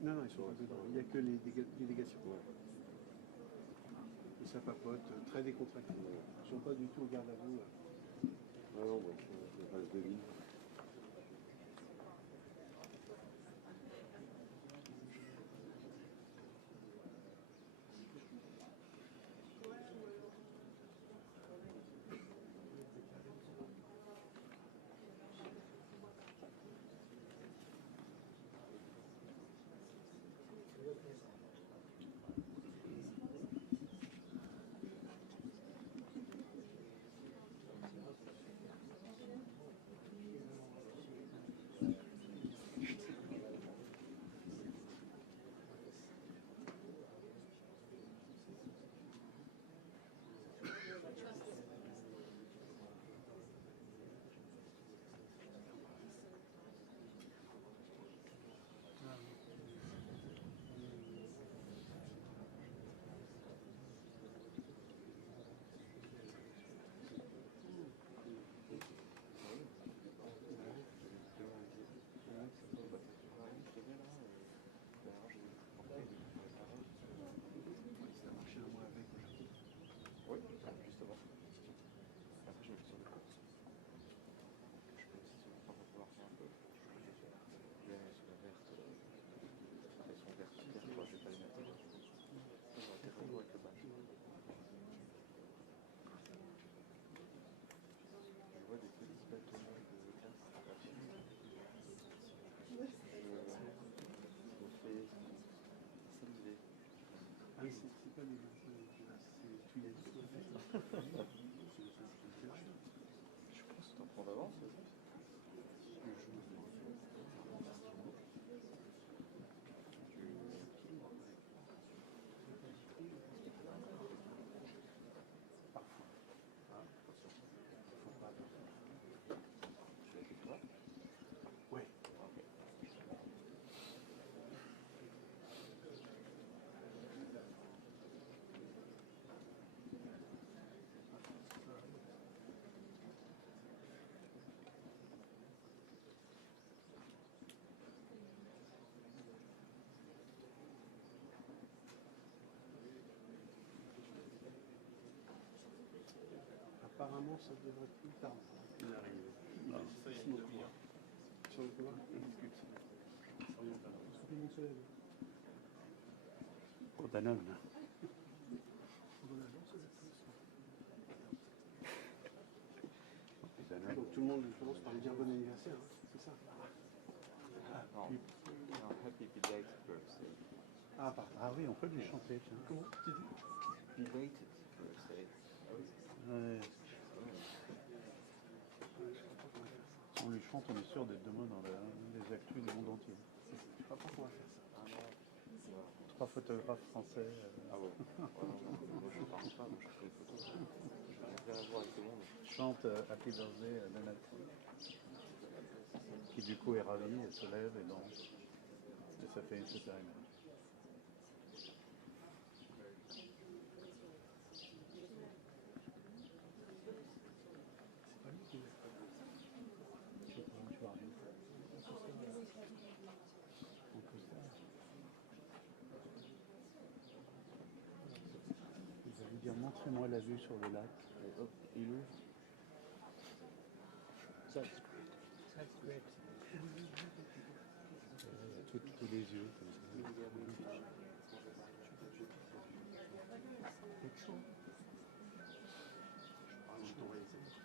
Non, non, ils sont pas dedans. Il n'y a que les délégations. Et ça papote, très décontracté. Ils ne sont pas du tout au garde à vous. Ah non, moi, je reste de ligne. C'est pas des c'est tous les Je pense que tu en prends d'avance. Apparemment, ça devrait plus tard. Il est arrivé. Ah, ça y est, demi-heure. Sur le couloir, on discute. Oh, Danone. Donc tout le monde commence par lui dire bon anniversaire, hein, c'est ça? Non, happy belated birthday. Ah, pardon. Ah oui, on peut lui chanter, tiens. Comment tu dis? Belated birthday. Ouais. Si on lui chante, on est sûr d'être demain dans les actus du monde entier. Je sais pas pourquoi on va faire ça. Ah non. 3 photographes français. Ah bon. Moi je parle pas, moi je fais des photos. Je n'ai rien à voir avec tout le monde. Chante Happy Birthday à Donald Trump. Qui du coup est ravi, elle se lève et danse. Et ça fait une super image. C'est pas lui qui l'a fait. Je sais pas où tu vas arriver. On peut ça. Il va lui dire montrez-moi la vue sur le lac. Et hop, il ouvre. That's great. That's great. Tous les yeux comme ça. C'est chaud. Je t'envoie les images.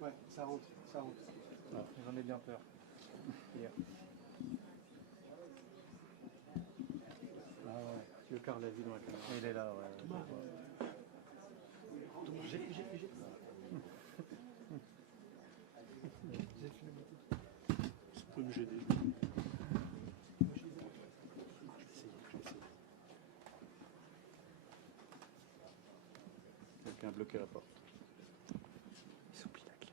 Ouais, ça rentre, ça rentre. Ah, j'en ai bien peur. Hier. Ah ouais, le quart de la vie dans la caméra. Il est là, ouais. J'ai ça peut me gêner. Je vais essayer. Quelqu'un a bloqué la porte. Ils oublient la clé.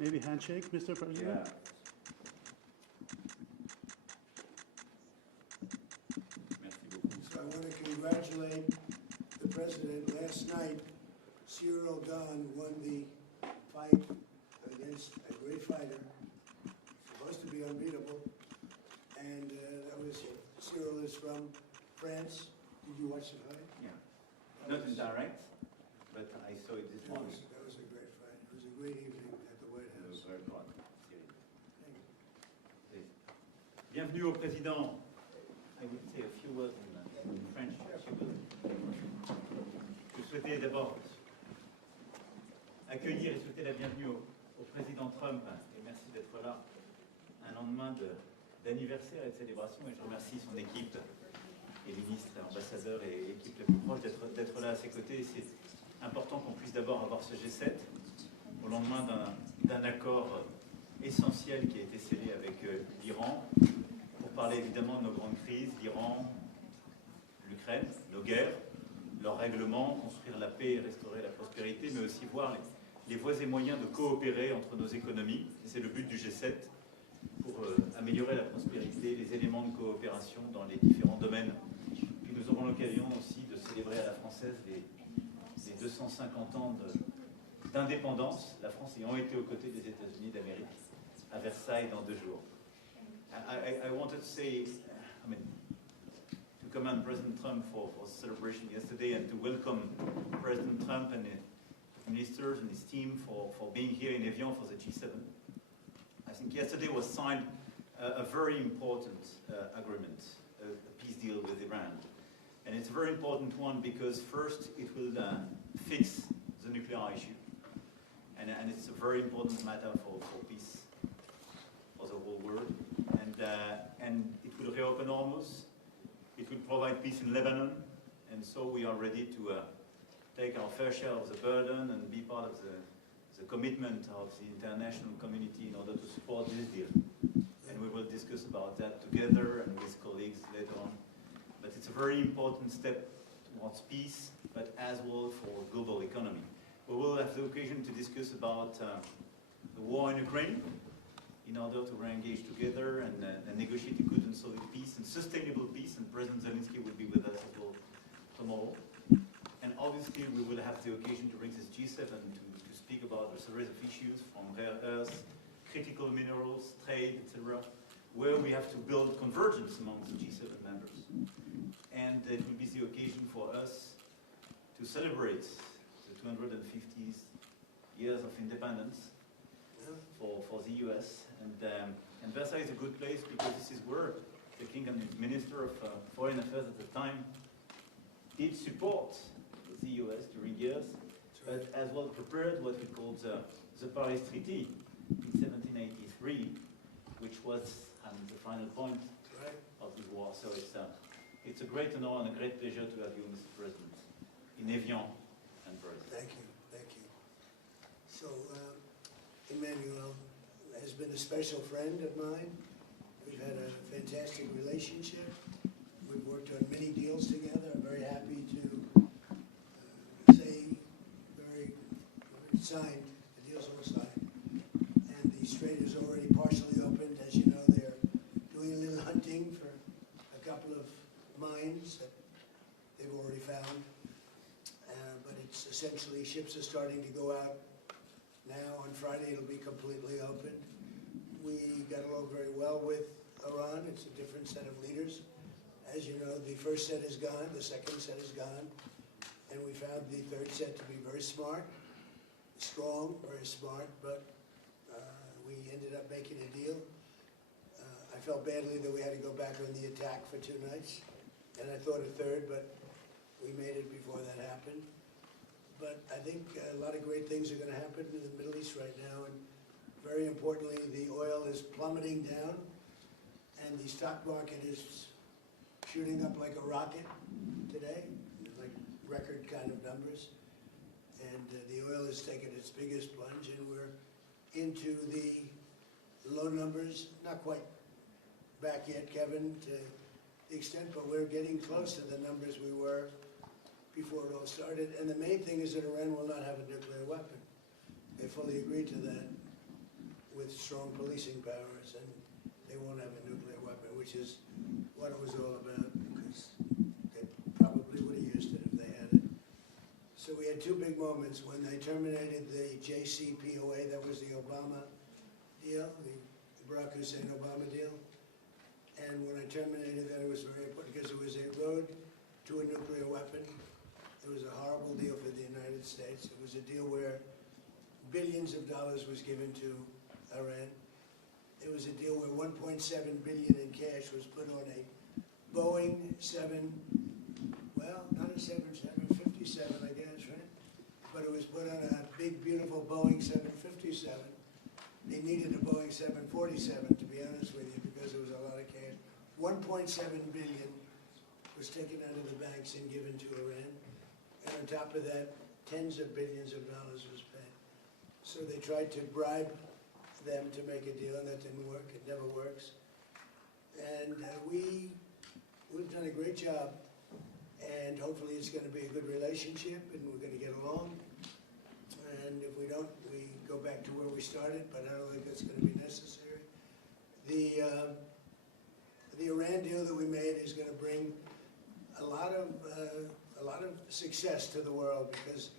Maybe handshake, Mr. President? Yeah. So I want to congratulate the President. Last night, Cyril Gahn won the fight against a great fighter, supposed to be unbeatable, and that was it. Cyril is from France. Did you watch the fight? Yeah. Not in direct, but I saw it this morning. That was a great fight. It was a great evening at the White House. Very proud. Bienvenue au président. I will say a few words in French. Je souhaitais d'abord accueillir et souhaiter la bienvenue au président Trump, et merci d'être là un lendemain d'anniversaire et de célébration, et je remercie son équipe, et ministres, ambassadeurs et équipes les plus proches d'être là à ses côtés. C'est important qu'on puisse d'abord avoir ce G7 au lendemain d'un accord essentiel qui a été scellé avec l'Iran, pour parler évidemment de nos grandes crises, l'Iran, l'Ukraine, nos guerres, leurs règlements, construire la paix et restaurer la prospérité, mais aussi voir les voies et moyens de coopérer entre nos économies. C'est le but du G7, pour améliorer la prospérité, les éléments de coopération dans les différents domaines. Puis nous aurons l'occasion aussi de célébrer à la française les 250 ans d'indépendance, la France ayant été aux côtés des États-Unis d'Amérique à Versailles dans 2 jours. I wanted to say, to commend President Trump for the celebration yesterday, and to welcome President Trump and his ministers and his team for being here in Évian for the G7. I think yesterday was signed a very important agreement, a peace deal with Iran. And it's a very important one because first it will fix the nuclear issue. And it's a very important matter for peace for the whole world. And it will reopen Hormuz. It will provide peace in Lebanon. And so we are ready to take our fair share of the burden and be part of the commitment of the international community in order to support this deal. And we will discuss about that together and with colleagues later on. But it's a very important step towards peace, but as well for global economy. We will have the occasion to discuss about the war in Ukraine in order to re-engage together and negotiate a good and solid peace and sustainable peace. And President Zelensky will be with us as well tomorrow. And obviously we will have the occasion to bring this G7 to speak about a series of issues from rare earths, critical minerals, trade, etc., where we have to build convergence among the G7 members. And it will be the occasion for us to celebrate the 250th years of independence for the US. And Versailles is a good place because this is where the King and the Minister of Foreign Affairs at the time did support the US during years, but as well prepared what we called the Paris Treaty in 1783, which was the final point of the war. So it's a great honor and a great pleasure to have you, Mr. President, in Évian and Paris. Thank you, thank you. So, Emmanuel has been a special friend of mine. We've had a fantastic relationship. We've worked on many deals together. I'm very happy to say, signed, the deals were signed. And the strait is already partially opened. As you know, they're doing a little hunting for a couple of mines that they've already found. But it's essentially, ships are starting to go out Now, on Friday, it'll be completely open. We got along very well with Iran. It's a different set of leaders. As you know, the first set is gone, the second set is gone, and we found the third set to be very smart, strong, very smart, but we ended up making a deal. I felt badly that we had to go back on the attack for 2 nights, and I thought a third, but we made it before that happened. But I think a lot of great things are going to happen in the Middle East right now, and very importantly, the oil is plummeting down, and the stock market is shooting up like a rocket today, like record kind of numbers. And the oil has taken its biggest plunge, and we're into the low numbers, not quite back yet, Kevin, to the extent, but we're getting close to the numbers we were before it all started. And the main thing is that Iran will not have a nuclear weapon. They fully agreed to that with strong policing powers, and they won't have a nuclear weapon, which is what it was all about, because they probably would have used it if they had it. So we had 2 big moments when they terminated the JCPOA, that was the Obama deal, the Barack Hussein Obama deal. And when I terminated that, it was very important because it was a road to a nuclear weapon. It was a horrible deal for the United States. It was a deal where billions of dollars was given to Iran. It was a deal where $1.7 billion in cash was put on a Boeing 7, well, not a 757, I guess, right? But it was put on a big, beautiful Boeing 757. They needed a Boeing 747, to be honest with you, because there was a lot of cash. 1.7 billion was taken out of the banks and given to Iran. And on top of that, tens of billions of dollars was paid. So they tried to bribe them to make a deal, and that didn't work. It never works. And we've done a great job, and hopefully it's going to be a good relationship, and we're going to get along. And if we don't, we go back to where we started, but I don't think that's going to be necessary. The Iran deal that we made is going to bring a lot of success to the world, because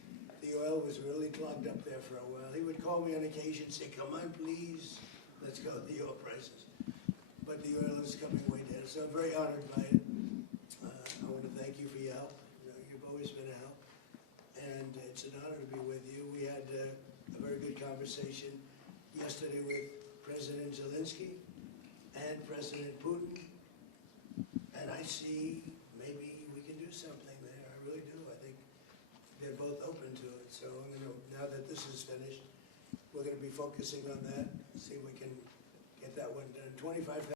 the oil was really clogged up there for a while. He would call me on occasion and say, "Come on, please, let's go with the oil prices." But the oil is coming way down, so I'm very honored by it. I want to thank you for your help. You know, you've always been a help, and it's an honor to be with you. We had a very good conversation yesterday with President Zelensky and President Putin, and I see maybe we can do something there. I really do. I think they're both open to it. So I'm going to, now that this is finished, we're going to be focusing on that, see if we can get that one done. 25,000